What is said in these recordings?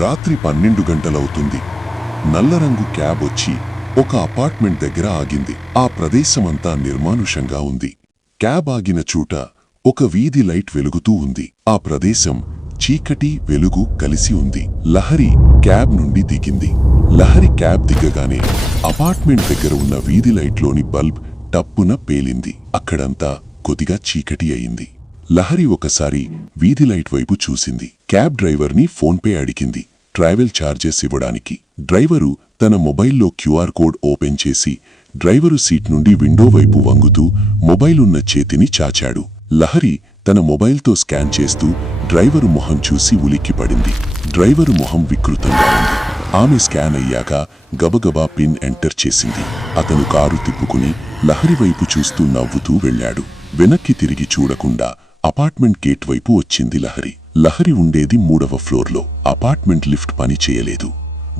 రాత్రి 12 గంటలవుతుంది. నల్లరంగు క్యాబ్ వచ్చి ఒక అపార్ట్మెంట్ దగ్గర ఆగింది. ఆ ప్రదేశమంతా నిర్మానుషంగా ఉంది. క్యాబ్ ఆగిన చోట ఒక వీధి లైట్ వెలుగుతూ ఉంది. ఆ ప్రదేశం చీకటి వెలుగు కలిసి ఉంది. లహరి క్యాబ్ నుండి దిగింది. లహరి క్యాబ్ దిగగానే అపార్ట్మెంట్ దగ్గర ఉన్న వీధి లైట్లోని బల్బ్ టప్పున పేలింది. అక్కడంతా కొద్దిగా చీకటి అయింది. లహరి ఒకసారి వీధి లైట్ వైపు చూసింది. క్యాబ్ డ్రైవర్ని ఫోన్పే అడిగింది ట్రావెల్ ఛార్జెస్ ఇవ్వడానికి. డ్రైవరు తన మొబైల్లో క్యూఆర్ కోడ్ ఓపెన్ చేసి డ్రైవరు సీట్ నుండి విండో వైపు వంగుతూ మొబైల్ ఉన్న చేతిని చాచాడు. లహరి తన మొబైల్తో స్కాన్ చేస్తూ డ్రైవరు మొహం చూసి ఉలిక్కిపడింది. డ్రైవరు మొహం వికృతంగా ఉంది. ఆమె స్కాన్ అయ్యాక గబగబా పిన్ ఎంటర్ చేసింది. అతను కారు తిప్పుకుని లహరి వైపు చూస్తూ నవ్వుతూ వెళ్లాడు. వెనక్కి తిరిగి చూడకుండా అపార్ట్మెంట్ గేట్ వైపు వచ్చింది లహరి. లహరి ఉండేది 3వ ఫ్లోర్లో. అపార్ట్మెంట్ లిఫ్ట్ పని చేయలేదు.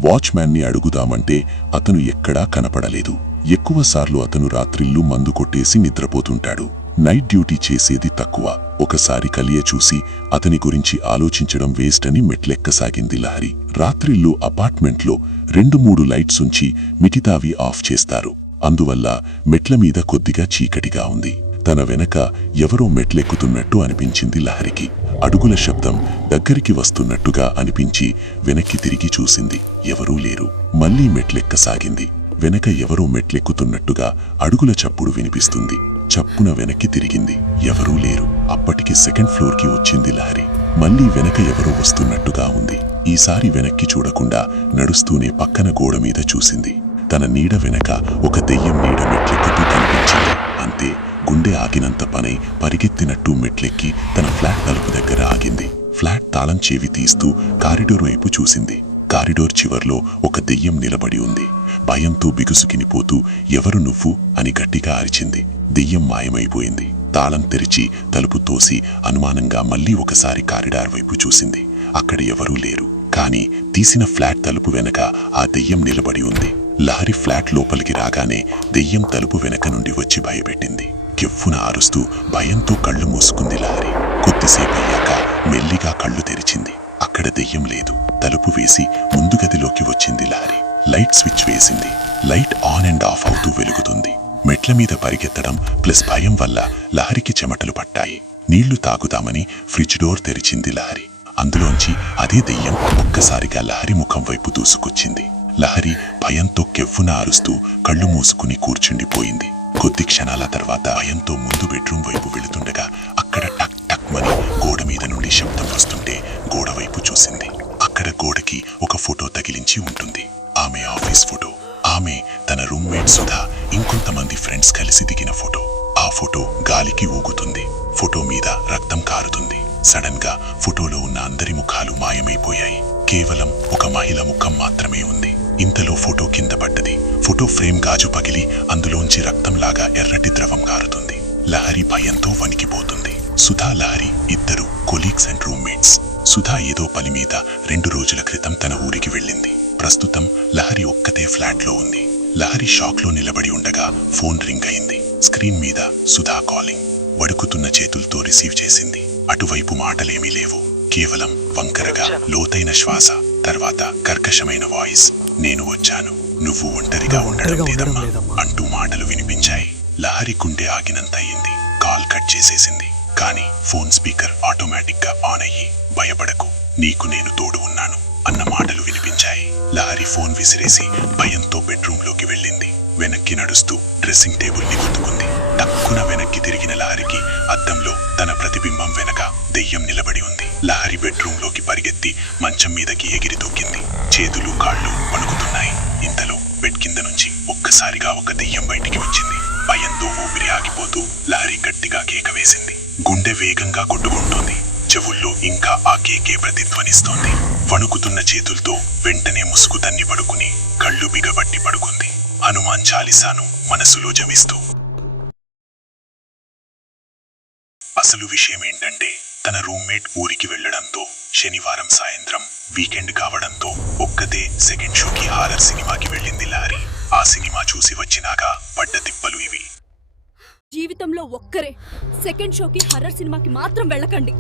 వాచ్మ్యాన్ని అడుగుదామంటే అతను ఎక్కడా కనపడలేదు. ఎక్కువసార్లు అతను రాత్రిళ్ళు మందు కొట్టేసి నిద్రపోతుంటాడు. నైట్ డ్యూటీ చేసేది తక్కువ. ఒకసారి కలియ చూసి అతని గురించి ఆలోచించడం వేస్ట్ అని మెట్లెక్కసాగింది లహరి. రాత్రిళ్ళు అపార్ట్మెంట్లో 2-3 లైట్స్ ఉంచి మిగతావి ఆఫ్ చేస్తారు. అందువల్ల మెట్ల మీద కొద్దిగా చీకటిగా ఉంది. తన వెనక ఎవరో మెట్లెక్కుతున్నట్టు అనిపించింది లహరికి. అడుగుల శబ్దం దగ్గరికి వస్తున్నట్టుగా అనిపించి వెనక్కి తిరిగి చూసింది. ఎవరూ లేరు. మళ్లీ మెట్లెక్కసాగింది. వెనక ఎవరో మెట్లెక్కుతున్నట్టుగా అడుగుల చప్పుడు వినిపిస్తుంది. చప్పున వెనక్కి తిరిగింది. ఎవరూ లేరు. అప్పటికి 2nd ఫ్లోర్కి వచ్చింది లహరి. మళ్లీ వెనక ఎవరో వస్తున్నట్టుగా ఉంది. ఈసారి వెనక్కి చూడకుండా నడుస్తూనే పక్కన గోడ మీద చూసింది. తన నీడ వెనక ఒక దెయ్యం నీడ మెట్లెక్కుతూ కనిపించింది. అంతే, గుండె ఆగినంత పనై పరిగెత్తినట్టు మెట్లెక్కి తన ఫ్లాట్ తలుపు దగ్గర ఆగింది. ఫ్లాట్ తాళం చెవి తీస్తూ కారిడోర్ వైపు చూసింది. కారిడోర్ చివర్లో ఒక దెయ్యం నిలబడి ఉంది. భయంతో బిగుసుకినిపోతూ ఎవరు నువ్వు అని గట్టిగా అరిచింది. దెయ్యం మాయమైపోయింది. తాళం తెరిచి తలుపు తోసి అనుమానంగా మళ్లీ ఒకసారి కారిడార్ వైపు చూసింది. అక్కడ ఎవరూ లేరు. కాని తీసిన ఫ్లాట్ తలుపు వెనక ఆ దెయ్యం నిలబడి ఉంది. లహరి ఫ్లాట్ లోపలికి రాగానే దెయ్యం తలుపు వెనక నుండి వచ్చి భయపెట్టింది. కెవ్వున అరుస్తూ భయంతో కళ్ళు మూసుకుంది లహరి. కొద్దిసేపయ్యాక మెల్లిగా కళ్ళు తెరిచింది. అక్కడ దెయ్యం లేదు. తలుపు వేసి ముందు గదిలోకి వచ్చింది లహరి. లైట్ స్విచ్ వేసింది. లైట్ ఆన్ అండ్ ఆఫ్ అవుతూ వెలుగుతుంది. మెట్ల మీద పరిగెత్తడం ప్లస్ భయం వల్ల లహరికి చెమటలు పట్టాయి. నీళ్లు తాగుదామని ఫ్రిడ్జ్ డోర్ తెరిచింది లహరి. అందులోంచి అదే దెయ్యం ఒక్కసారిగా లహరి ముఖం వైపు దూసుకొచ్చింది. లహరి భయంతో కెవ్వున అరుస్తూ కళ్ళు మూసుకుని కూర్చుండిపోయింది. కొద్ది క్షణాల తర్వాత భయంతో ముందు బెడ్రూమ్ వైపు వెళుతుండగా అక్కడ టక్ టక్ మని గోడ మీద నుండి శబ్దం వస్తుంటే గోడ వైపు చూసింది. అక్కడ గోడకి ఒక ఫోటో తగిలించి ఉంటుంది. ఆమె ఆఫీస్ ఫోటో. ఆమె తన రూమ్మేట్ సుధా ఇంకొంతమంది ఫ్రెండ్స్ కలిసి దిగిన ఫోటో. ఆ ఫోటో గాలికి ఊగుతుంది. ఫోటో మీద రక్తం కారుతుంది. సడన్ గా ఫోటోలో ఉన్న అందరి ముఖాలు మాయమైపోయాయి. కేవలం ఒక మహిళ ముఖం మాత్రమే ఉంది. ఇంతలో ఫోటో కింద పడ్డది. ఫోటో ఫ్రేమ్ గాజు పగిలి అందులోంచి రక్తంలాగా ఎర్రటి ద్రవం కారుతుంది. లహరి భయంతో వణికిపోతుంది. సుధా, లహరి ఇద్దరు కొలీగ్స్ అండ్ రూమ్మేట్స్. సుధా ఏదో పని మీద 2 రోజుల క్రితం తన ఊరికి వెళ్ళింది. ప్రస్తుతం లహరి ఒక్కతే ఫ్లాట్లో ఉంది. లహరి షాక్లో నిలబడి ఉండగా ఫోన్ రింగ్ అయింది. స్క్రీన్ మీద సుధా కాలింగ్. వణుకుతున్న చేతులతో రిసీవ్ చేసింది. అటువైపు మాటలేమీ లేవు. కేవలం వంకరగా లోతైన శ్వాస, తర్వాత కర్కశమైన వాయిస్. నేను వచ్చాను, నువ్వు ఒంటరిగా ఉండడం లేదమ్మా అంటూ మాటలు వినిపించాయి. లహరి గుండె ఆగినంత అయింది. కాల్ కట్ చేసేసింది. కానీ ఫోన్ స్పీకర్ ఆటోమేటిక్ గా ఆన్ అయ్యి భయపడకు, నీకు నేను తోడు ఉన్నాను అన్న మాటలు వినిపించాయి. లహరి ఫోన్ విసిరేసి భయంతో బెడ్రూమ్ లోకి వెళ్ళింది. వెనక్కి నడుస్తూ డ్రెస్సింగ్ టేబుల్ ని గుద్దుకుంది. టక్కున వెనక్కి తిరిగిన లహరికి అద్దంలో తన ప్రతిబింబం వెనక దెయ్యం నిలబడి ఉంది. లహరి బెడ్రూమ్ లోకి పరిగెత్తి మంచం మీదకి ఎగిరి దూకింది. చేతులు కాళ్ళు వణుకుతున్నాయి. ఇంతలో బెడ్ కింద నుంచి ఒక్కసారిగా ఒక దెయ్యం బయటికి వచ్చింది. భయంతో ఊపిరి ఆగిపోతూ లహరి గట్టిగా కేక వేసింది. గుండె వేగంగా కొట్టుకుంటోంది. చెవుల్లో ఇంకా ఆ కేకే ప్రతిధ్వనిస్తోంది. వణుకుతున్న చేతులతో వెంటనే ముసుగు తన్ని పడుకుని కళ్ళు బిగబట్టి పడుకుంది. హనుమాన్ చాలీసాను మనసులో జమిస్తూ. అసలు విషయం ఏంటంటే తన రూమ్మేట్ ఊరికి వెళ్లడంతో శనివారం సాయంత్రం వీకెండ్ కావడంతో ఒక్కతే 2nd షోకి హారర్ సినిమాకి వెళ్ళింది లహరి. ఆ సినిమా చూసి వచ్చినాక పడ్డ తిప్పలు ఇవి. జీవితంలో ఒక్కరే సెకండ్ షోకి హర్రర్ సినిమాకి మాత్రం వెళ్ళకండి.